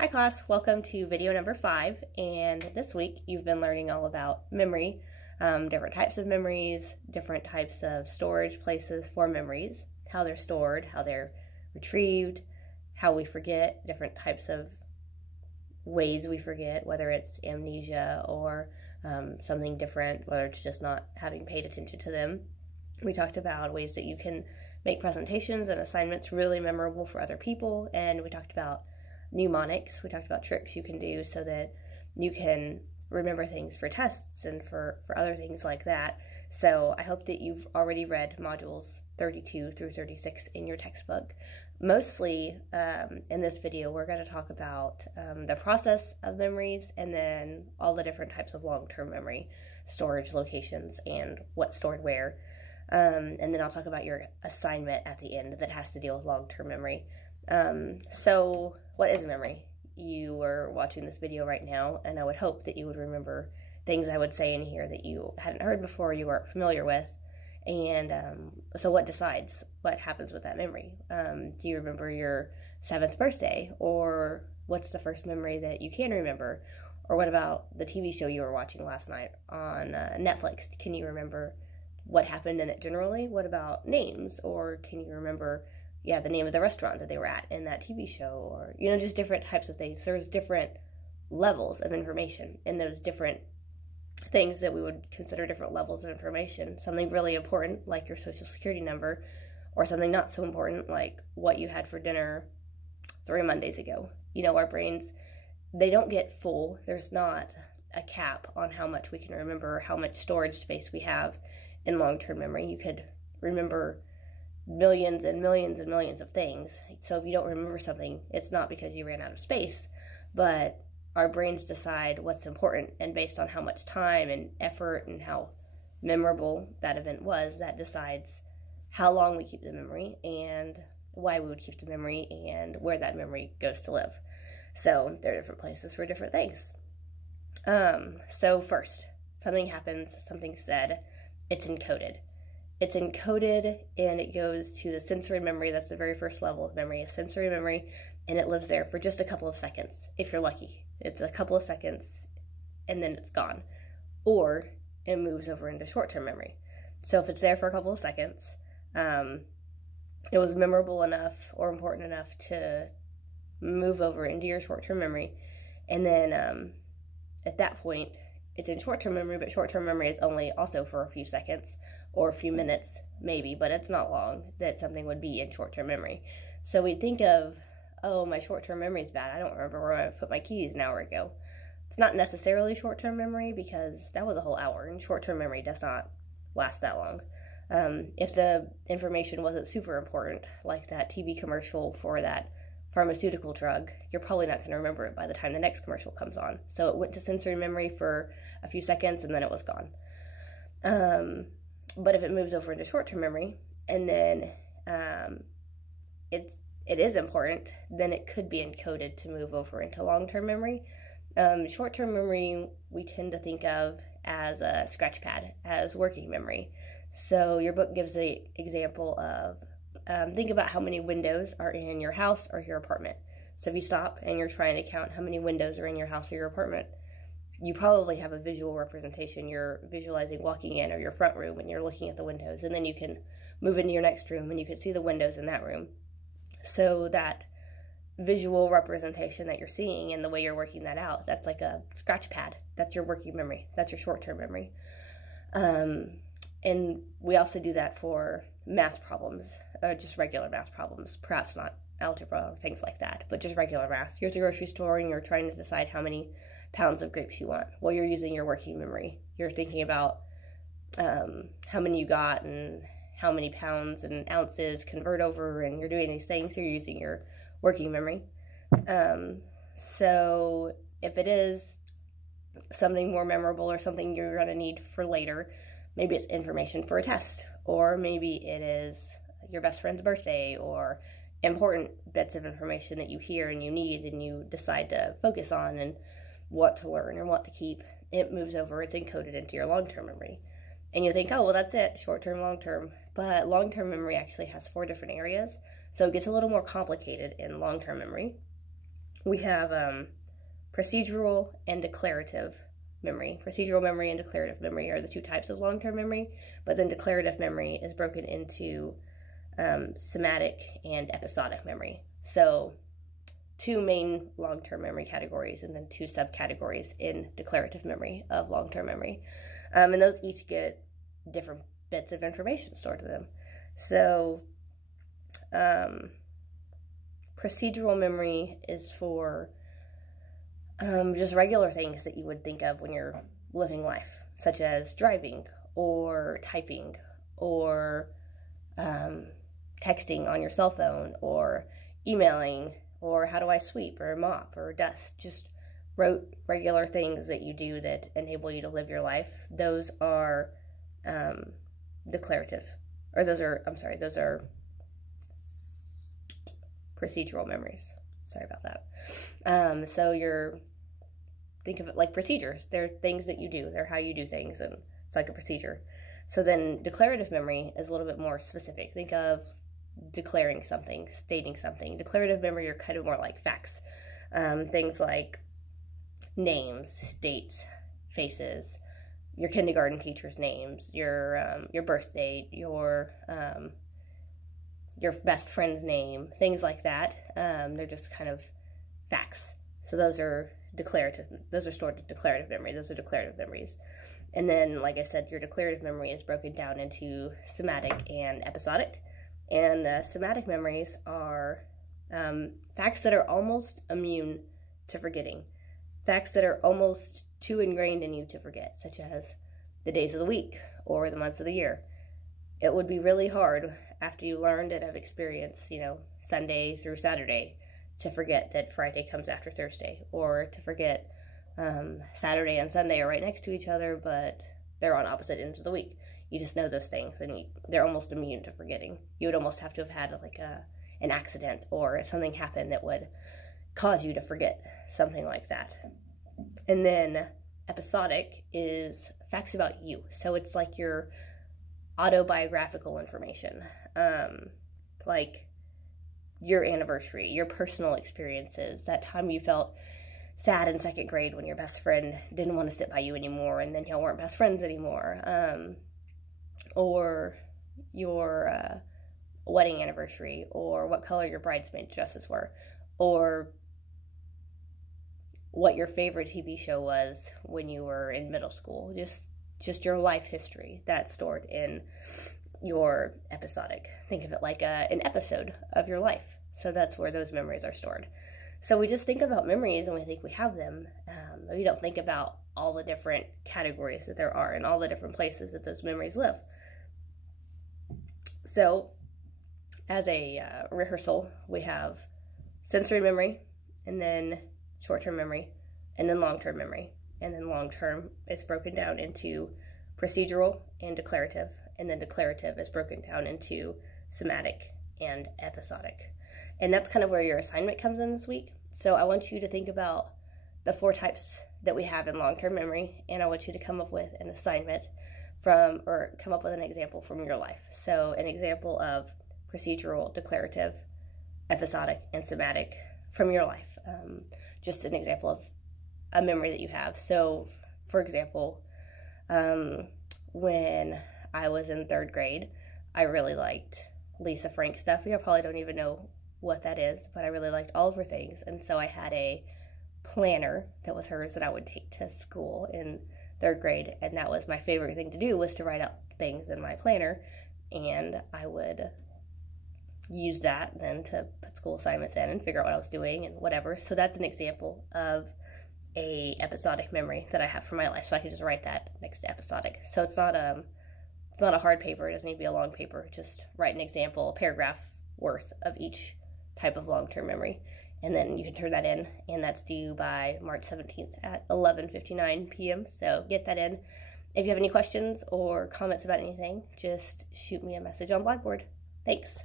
Hi class, welcome to video number 5, and this week you've been learning all about memory, different types of memories, different types of storage places for memories, how they're stored, how they're retrieved, how we forget, different types of ways we forget, whether it's amnesia or something different, whether it's just not having paid attention to them. We talked about ways that you can make presentations and assignments really memorable for other people, and we talked about mnemonics. We talked about tricks you can do so that you can remember things for tests and for other things like that. So I hope that you've already read modules 32 through 36 in your textbook. Mostly in this video we're going to talk about the process of memories and then all the different types of long-term memory storage locations and what's stored where. And then I'll talk about your assignment at the end that has to deal with long-term memory. So what is memory? You are watching this video right now, and I would hope that you would remember things I would say in here that you hadn't heard before, you weren't familiar with. And so what decides what happens with that memory? Do you remember your 7th birthday? Or what's the first memory that you can remember? Or what about the TV show you were watching last night on Netflix? Can you remember what happened in it generally? What about names? Or can you remember the name of the restaurant that they were at in that TV show, or, just different types of things. There's different levels of information in those different things that we would consider different levels of information. Something really important, like your social security number, or something not so important, like what you had for dinner 3 Mondays ago. Our brains, they don't get full. There's not a cap on how much we can remember, how much storage space we have in long-term memory. You could remember millions and millions and millions of things. So if you don't remember something, it's not because you ran out of space, but our brains decide what's important, and based on how much time and effort and how memorable that event was, that decides how long we keep the memory and why we would keep the memory and where that memory goes to live. So there are different places for different things. So first, something happens, something's said, it's encoded. It's encoded and it goes to the sensory memory. That's the very first level of memory, a sensory memory, and it lives there for just a couple of seconds, if you're lucky. It's a couple of seconds and then it's gone. Or it moves over into short-term memory. So if it's there for a couple of seconds, it was memorable enough or important enough to move over into your short-term memory, and then at that point, it's in short-term memory, but short-term memory is only also for a few seconds or a few minutes, maybe, but it's not long that something would be in short-term memory. So we think of, oh, my short-term memory is bad. I don't remember where I put my keys an hour ago. It's not necessarily short-term memory because that was a whole hour, and short-term memory does not last that long. If the information wasn't super important, like that TV commercial for that pharmaceutical drug, you're probably not going to remember it by the time the next commercial comes on. So it went to sensory memory for a few seconds and then it was gone. But if it moves over into short-term memory and then it is important, then it could be encoded to move over into long-term memory. Short-term memory we tend to think of as a scratch pad, as working memory. So your book gives the example of think about how many windows are in your house or your apartment. So if you stop and you're trying to count how many windows are in your house or your apartment, you probably have a visual representation. You're visualizing walking in or your front room and you're looking at the windows, and then you can move into your next room and you can see the windows in that room. So that visual representation that you're seeing and the way you're working that out, that's like a scratch pad. That's your working memory. That's your short-term memory. And we also do that for math problems, or just regular math problems, perhaps not algebra or things like that, but just regular math. You're at the grocery store and you're trying to decide how many pounds of grapes you want. Well, you're using your working memory. You're thinking about how many you got and how many pounds and ounces convert over, and you're doing these things, so you're using your working memory. So if it is something more memorable or something you're going to need for later, maybe it's information for a test, or maybe it is your best friend's birthday, or important bits of information that you hear and you need and you decide to focus on and want to learn or want to keep. It moves over, it's encoded into your long-term memory. And you think, oh, well, that's it, short-term, long-term. But long-term memory actually has 4 different areas, so it gets a little more complicated in long-term memory. we have procedural and declarative memory. Procedural memory and declarative memory are the two types of long-term memory, but then declarative memory is broken into somatic and episodic memory. So two main long-term memory categories and then two subcategories in declarative memory of long-term memory. And those each get different bits of information stored in them. So procedural memory is for just regular things that you would think of when you're living life, such as driving or typing or texting on your cell phone or emailing or how do I sweep or mop or dust. Just regular things that you do that enable you to live your life. Those are declarative, or those are procedural memories. Sorry about that. So think of it like procedures. They're things that you do. They're how you do things, and it's like a procedure. So then declarative memory is a little bit more specific. Think of declaring something, stating something. Declarative memory are kind of more like facts. Things like names, dates, faces, your kindergarten teacher's names, your birth date, your best friend's name, things like that. They're just kind of facts. So those are declarative. Those are stored in declarative memory. Those are declarative memories. And then, like I said, your declarative memory is broken down into somatic and episodic. And somatic memories are facts that are almost immune to forgetting. Facts that are almost too ingrained in you to forget, such as the days of the week or the months of the year. It would be really hard after you learned and have experienced, Sunday through Saturday, to forget that Friday comes after Thursday, or to forget Saturday and Sunday are right next to each other, but they're on opposite ends of the week. You just know those things, and they're almost immune to forgetting. You would almost have to have had an accident or something happen that would cause you to forget something like that. And then episodic is facts about you. So it's like your autobiographical information, like your anniversary, your personal experiences, that time you felt sad in second grade when your best friend didn't want to sit by you anymore and then y'all weren't best friends anymore, or your wedding anniversary, or what color your bridesmaid dresses were, or what your favorite TV show was when you were in middle school. Just your life history that's stored in your episodic. Think of it like an episode of your life. So that's where those memories are stored. So we just think about memories and we think we have them. We don't think about all the different categories that there are and all the different places that those memories live. So as a rehearsal, we have sensory memory, and then short-term memory, and then long-term memory. And then long-term is broken down into procedural and declarative, and then declarative is broken down into somatic and episodic. And that's kind of where your assignment comes in this week. So I want you to think about the 4 types that we have in long-term memory, and I want you to come up with an assignment or come up with an example from your life. So an example of procedural, declarative, episodic, and somatic from your life. Just an example of a memory that you have. So, for example, when I was in 3rd grade, I really liked Lisa Frank stuff. You probably don't even know what that is, but I really liked all of her things. And so I had a planner that was hers that I would take to school in 3rd grade. And that was my favorite thing to do, was to write out things in my planner. And I would use that then to put school assignments in and figure out what I was doing and whatever. So that's an example of a episodic memory that I have from my life. So I can just write that next to episodic. So it's not a hard paper. It doesn't need to be a long paper. Just write an example, a paragraph worth of each type of long-term memory. And then you can turn that in, and that's due by March 17th at 11:59 p.m. So get that in. If you have any questions or comments about anything, just shoot me a message on Blackboard. Thanks.